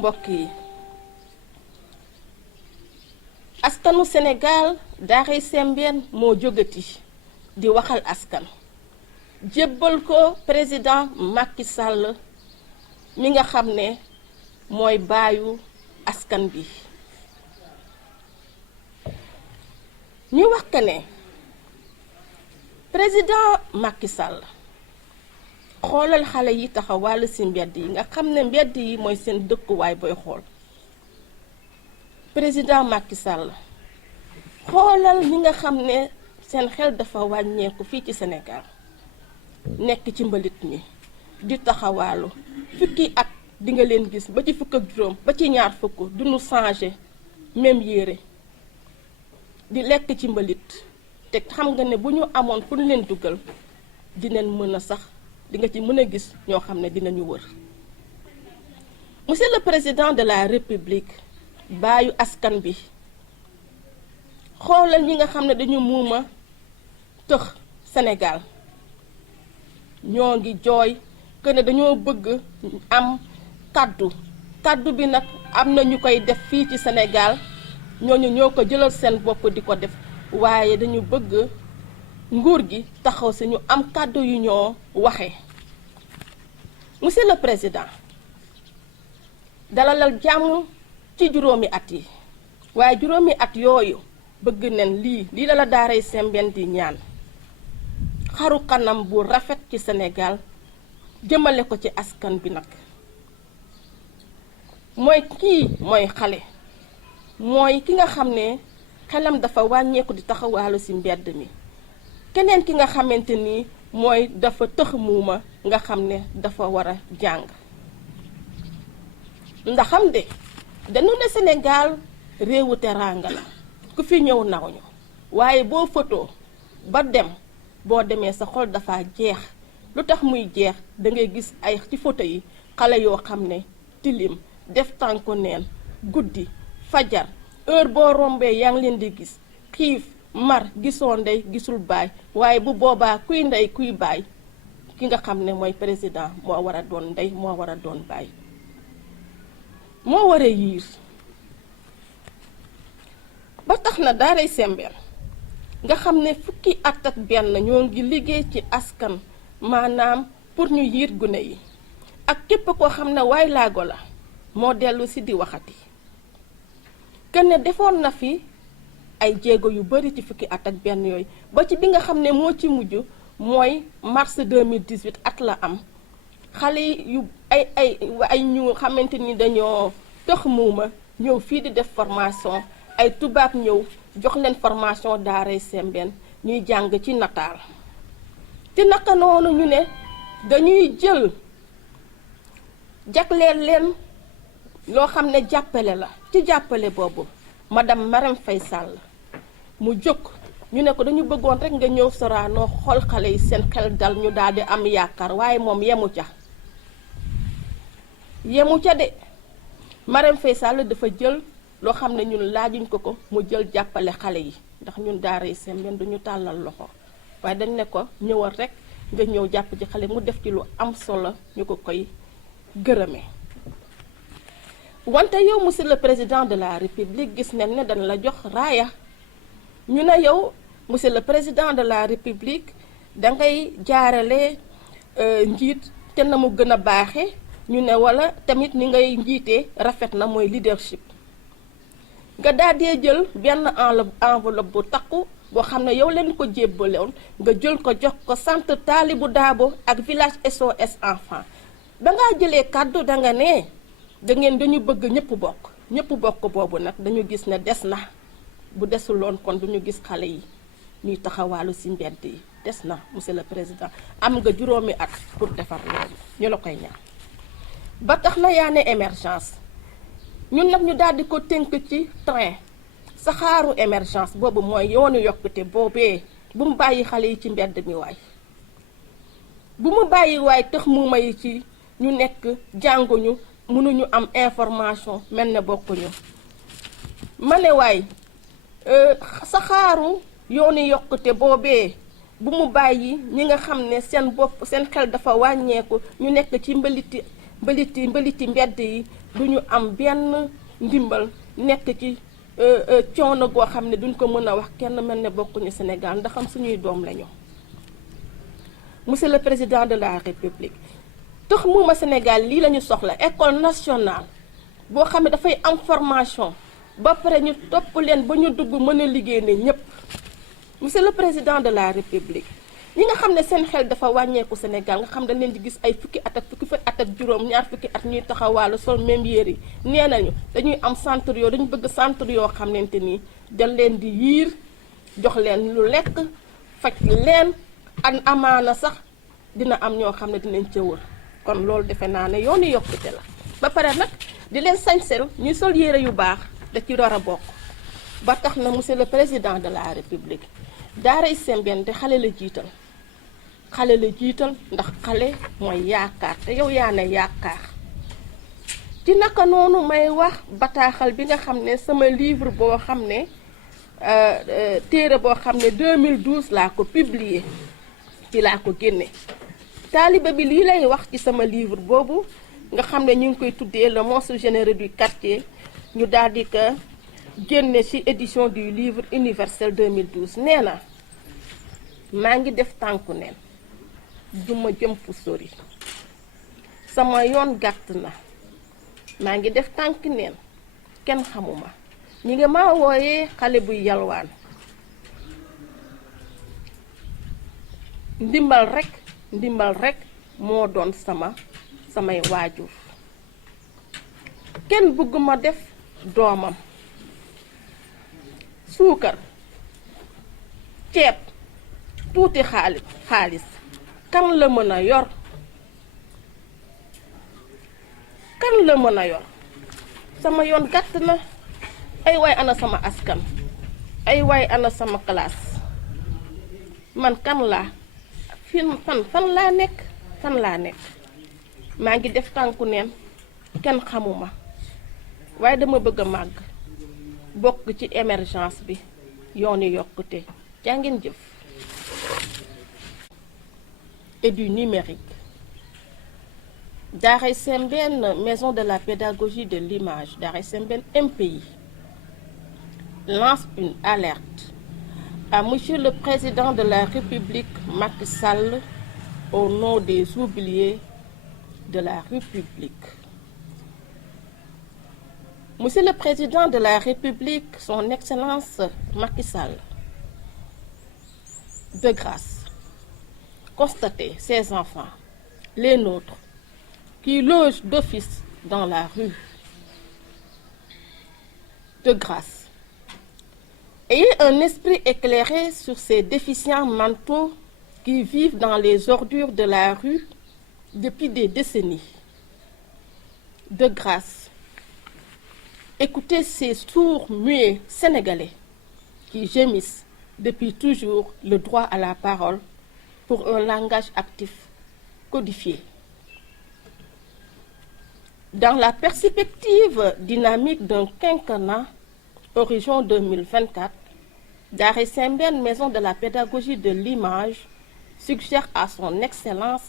mbokk yi askanu Sénégal Daaray Sembène moo jógati di waxal askan jébbal ko président Macky Sall mi nga xam ne mooy baayu askan bi ñu wax que ne président Macky Sall xoolal xale yi taxawal ci mbedd yi nga xam ne mbedd yi mooy seen dëkkuwaay booy xool président Macky Sall xoolal ñi nga xam ne seen xel dafa wàññeeku fii ci Sénégal nekk ci mbalit mi di taxawaalu fukki at di nga leen gis ba ci fukk ak juróom ba ci ñaar fukk duñu changer même yére di lekk ci mbalit te xam nga ne bu ñu amoon fu ñu leen dugal dinañ mën a sax di nga ci mën a gis ñoo xam ne dinañu wër. Monsieur le président de la République baayu askan bi xoolal ñi nga xam ne dañu muuma tëx Sénégal ñoo ngi jooy que ne dañoo bëgg am kaddu bi nag am na ñu koy def fii ci Sénégal ñooñu ñoo ko jëlal seen bopp di ko def waaye dañu bëgg nguur gi taxaw si ñu am kaddu yu ñoo waxe monsieur le président dalalal jàmm ci juróomi at yi waaye juróomi at yooyu bëgg nañ lii la Daaray Sembène di ñaan xaru kanam bu rafet ci Sénégal jëmale ko ci askan bi nag mooy xale mooy ki nga xam ne xelam dafa wàññeeku di taxawaalu ci mbedd mi keneen ki nga xamante ni mooy dafa tëx muuma nga xam ne dafa war a jàng ndaxam de dañu ne Sénégal réewu teraanga la ku fi ñëw naw ñu waaye boo photo ba dem boo demee sa xol dafa jeex lu tax muy jeex da ngay gis ay ci photo yi xale yoo xam ne tilim def tànku neen guddi fajar heure boo rombee yaa ngi leen di gis xiif mar gisoo ndey gisul baay waaye bu boobaa kuy ndey kuy baay ki nga xam ne mooy président moo war a doon ndey moo war a doon baay moo war a yiir ba tax na Daaray Sembène nga xam ne fukki at ak benn ñoo ngi liggéey ci askan maanaam pour ñu yiir gune yi ak képp koo xam ne waay laago la moo dellu si di waxati kenn ne defoon na fi ay jéego yu bari ci fukki at ak benn yooyu ba ci bi nga xam ne moo ci mujj mooy mars 2018 at la am xale yi yu ay ñu xamante ni dañoo tëx muuma ñëw fii di def formation ay tubaab ñëw jox leen formation Daaray Sembène ñuy jàng ci nataal te naka noonu ñu ne dañuy jël jagleel leen loo xam ne jàppale la ci jàppale boobu madame Marème Faye Sall mu jóg ñu ne ko dañu bëggoon rek nga ñëw Sorano xool xale yi seen xel dal ñu daal di am yaakaar waaye moom yemu ca de Marème Faye Sall dafa jël loo xam ne ñun laajuñ ko mu jël jàppale xale yi ndax ñun Daaray Sembène duñu tàllal loxo waaye dañ ne ko ñëwal rek nga ñëw jàpp ci xale mu def ci lu am solo ñu ko koy gërëmee. wante yow monsieur le président de la république gis nañ ne dañ la jox raaya ñu ne yow monsieur le président de la république dangay jaarale njiit te na mu gën a baaxe ñu ne wala tamit ni ngay njiitee rafet na mooy leadership nga daal di jël benn enveloppe bu takku boo xam ne yow leen ko jébbaloon nga jël ko jox ko centre Talibou Dabo ak village SOS enfant ba ngaa jëlee kàddu danga ne dañu bëgg ñëpp bokk boobu nag dañu gis ne des na bu desul loon kon duñu gis xale yi ñuy taxawaalu ci mbedd yi des na monsieur le président am nga juróomi at pour defar loolu ñu la koy ñaan ba tax na yaa ne émergence ñun nag ñu daal di ko tënk ci train saxaaru émergence boobu mooy yoonu yokkute boobee bu mu bàyyi xale yi ci mbedd mi waay bu mu bàyyi waay tax muuma yi ci ñu nekk jànguñu mënuñu am information mel ne bokkuñu ma ne waay saxaaru yoonu yokkute boobee bu mu bàyyi ñi nga xam ne seen bopp seen xel dafa wàññeeku ñu nekk ci mbaliti mbedd yi duñu am benn ndimbal nekk ci coono goo xam ne duñ ko mën a wax kenn mel ne bokkuñu Sénégal ndax am suñuy doom lañu. Monsieur le Président de la République tax muuma Sénégal lii lañu soxla école nationale boo xam ne dafay am formation ba pare ñu topp leen ba ñu dugg mën a liggéey ne ñépp. Monsieur le Président de la République ñi nga xam ne seen xel dafa wàññeeku Sénégal nga xam dañ leen di gis ay fukki at ak juróom ñaar fukki at ñuy taxawaalu sol même yére yi nee nañu dañuy am centre yoo dañu bëgg centre yoo xamante ni dañ leen di yiir jox leen lu lekk faj leen an amaana sax dina am ñoo xam ne dinañ ca wër kon loolu defe naa ne yoonu yokkute la ba pare nag di leen sañsel ñuy sol yére yu baax da ci door a bokk ba tax na Monsieur le Président de la République daaray Sembène te xale la jiital ndax xale mooy yaakaar te yow yaa ne yaakaar ci naka noonu may wax bataaxal bi nga xam ne sama livre boo xam ne téere boo xam ne 2012 laa ko publié ci laa ko génne taaliba bi lii lay wax ci sama livre boobu nga xam ne ñu ngi koy tuddee le monstre généreux du quartier ñu daal di ko génne ci édition du livre universel 2012 nee na maa ngi def tànku neen duma jëm fu sori sama yoon gàtt na maa ngi def tànk neen kenn xamuma ñi nga ma wooyee xale buy yalwaan ndimbal rekk moo doon samay waajur kenn bëgguma def doomam suukar ceeb tuuti xaalis kan la mën a yor sama yoon gàtt na ay waay ana sama askan ay waay ana sama classe man kan laa fan laa nekk maa ngi def tànku neen kenn xamuma waaye dama bëgg a màgg bokk ci émergence bi yoonu yokkute jaa ngeen jëf. Et du numérique. Daaray Sembène, maison de la pédagogie de l'image, Daaray Sembène MPI, lance une alerte à Monsieur le Président de la République, Macky Sall, au nom des oubliés de la République. Monsieur le Président de la République, Son Excellence Macky Sall, de grâce, constatez ces enfants, les nôtres, qui logent d'office dans la rue. De grâce, ayez un esprit éclairé sur ces déficients mentaux qui vivent dans les ordures de la rue depuis des décennies. De grâce, écoutez ces sourds muets sénégalais qui gémissent depuis toujours le droit à la parole pour un langage actif codifié. Dans la perspective dynamique d'un quinquennat horizon 2024, Daaray Sembène, maison de la pédagogie de l'image, suggère à son Excellence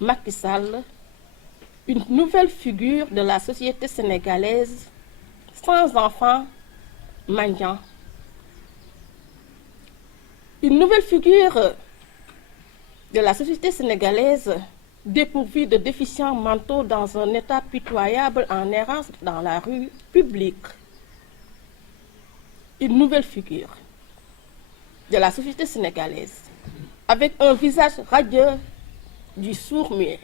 Macky Sall une nouvelle figure de la société sénégalaise sans enfants mendiants. Une nouvelle figure de la société sénégalaise dépourvue de déficients mentaux dans un état pitoyable en errance dans la rue publique. Une nouvelle figure de la société sénégalaise avec un visage radieux du sourd-muet.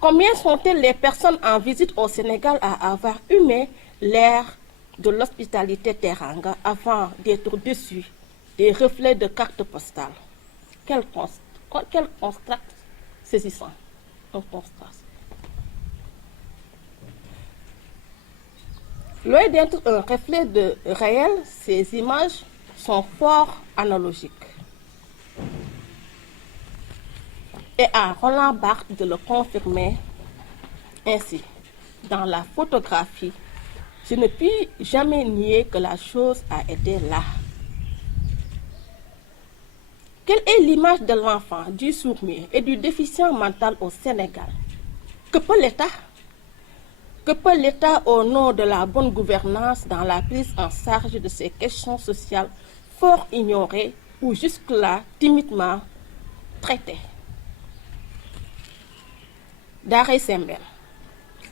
Combien sont-elles les personnes en visite au Sénégal à avoir humé l'air de l'hospitalité teranga avant d'être déçues des reflets de cartes postales? Quel constat saisissant. Un constat. Loin d'être un reflet de réel, ces images sont fort analogiques. Et à Roland Barthes de le confirmer ainsi. Dans la photographie, je ne puis jamais nier que la chose a été là. Quelle est l'image de l'enfant, du sourd-muet et du déficient mental au Sénégal? Que peut l'État? Que peut l'État au nom de la bonne gouvernance dans la prise en charge de ces questions sociales fort ignorées ou jusque-là timidement traitées? Darey Sembène,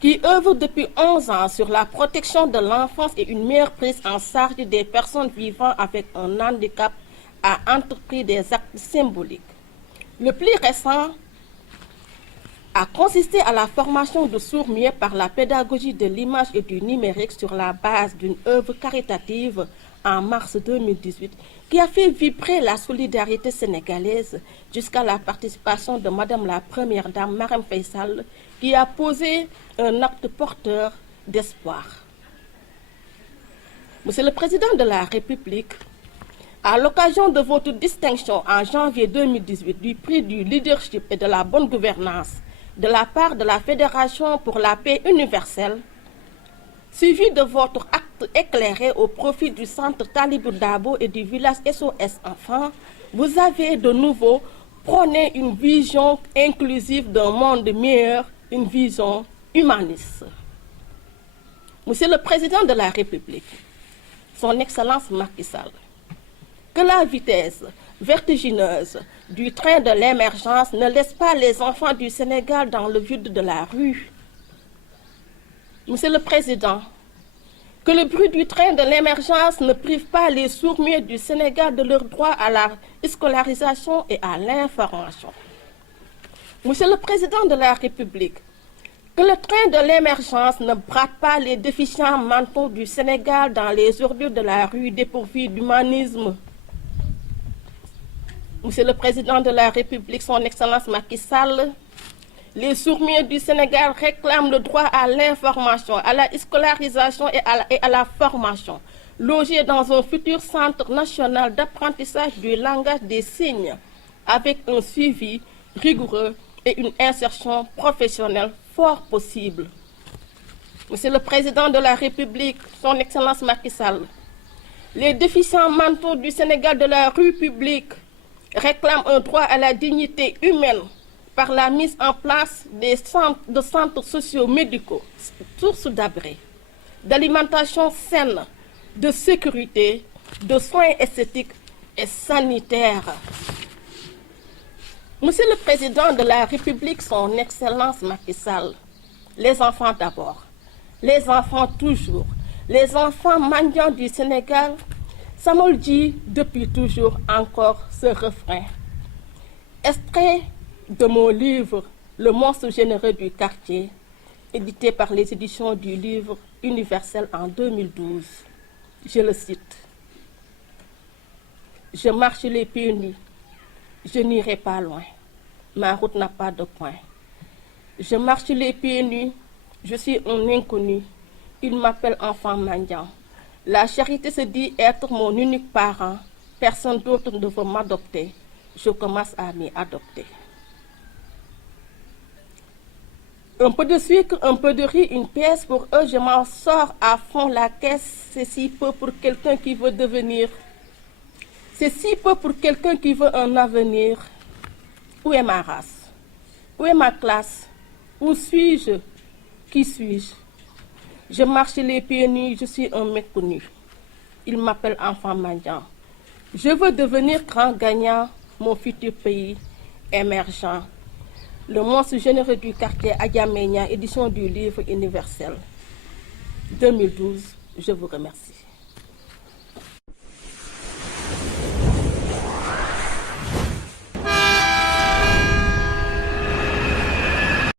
qui œuvre depuis 11 ans sur la protection de l'enfance et une meilleure prise en charge des personnes vivant avec un handicap, a entrepris des actes symboliques. Le plus récent a consisté à la formation de sourds-muets par la pédagogie de l'image et du numérique sur la base d'une œuvre caritative en mars 2018 qui a fait vibrer la solidarité sénégalaise jusqu'à la participation de Madame la Première Dame Marème Faye Sall qui a posé un acte porteur d'espoir. Monsieur le Président de la République, à l'occasion de votre distinction en janvier 2018 du prix du leadership et de la bonne gouvernance de la part de la Fédération pour la paix universelle, suivi de votre acte éclairé au profit du centre Talibou Dabo et du village SOS Enfants, vous avez de nouveau prôné une vision inclusive d'un monde meilleur, une vision humaniste. Monsieur le Président de la République, Son Excellence Macky Sall, que la vitesse vertigineuse du train de l'émergence ne laisse pas les enfants du Sénégal dans le vide de la rue. Monsieur le Président, que le bruit du train de l'émergence ne prive pas les sourds-muets du Sénégal de leur droit à la scolarisation et à l'information. Monsieur le Président de la République, que le train de l'émergence ne brade pas les déficients mentaux du Sénégal dans les ordures de la rue dépourvues d'humanisme. Monsieur le Président de la République, Son Excellence Macky Sall, les sourds-muets du Sénégal réclament le droit à l'information, à la scolarisation et à la formation, logés dans un futur centre national d'apprentissage du langage des signes, avec un suivi rigoureux et une insertion professionnelle fort possible. Monsieur le Président de la République, Son Excellence Macky Sall, les déficients mentaux du Sénégal de la rue publique réclament un droit à la dignité humaine par la mise en place de centres sociaux médicaux, sources d'abri, d'alimentation saine, de sécurité, de soins esthétiques et sanitaires. Monsieur le Président de la République, Son Excellence Macky Sall, les enfants d'abord, les enfants toujours, les enfants mendiants du Sénégal, Samuel dit depuis toujours encore ce refrain. Extrait de mon livre Le monstre généreux du quartier, édité par les éditions du Livre universel en 2012. Je le cite. Je marche les pieds nus, je n'irai pas loin, ma route n'a pas de point. Je marche les pieds nus, je suis un inconnu, il m'appelle enfant mendiant. La charité se dit être mon unique parent, personne d'autre ne veut m'adopter, je commence à m'y adopter. Un peu de sucre, un peu de riz, une pièce pour eux, je m'en sors à fond la caisse, c'est si peu pour quelqu'un qui veut devenir. C'est si peu pour quelqu'un qui veut un avenir. Où est ma race? Où est ma classe? Où suis-je? Qui suis-je? Je marche les pieds nus, je suis un méconnu. Il m'appelle enfant mendiant. Je veux devenir grand gagnant, mon futur pays émergent. Le monstre généreux du quartier Adjamenia, édition du Livre universel. 2012, je vous remercie.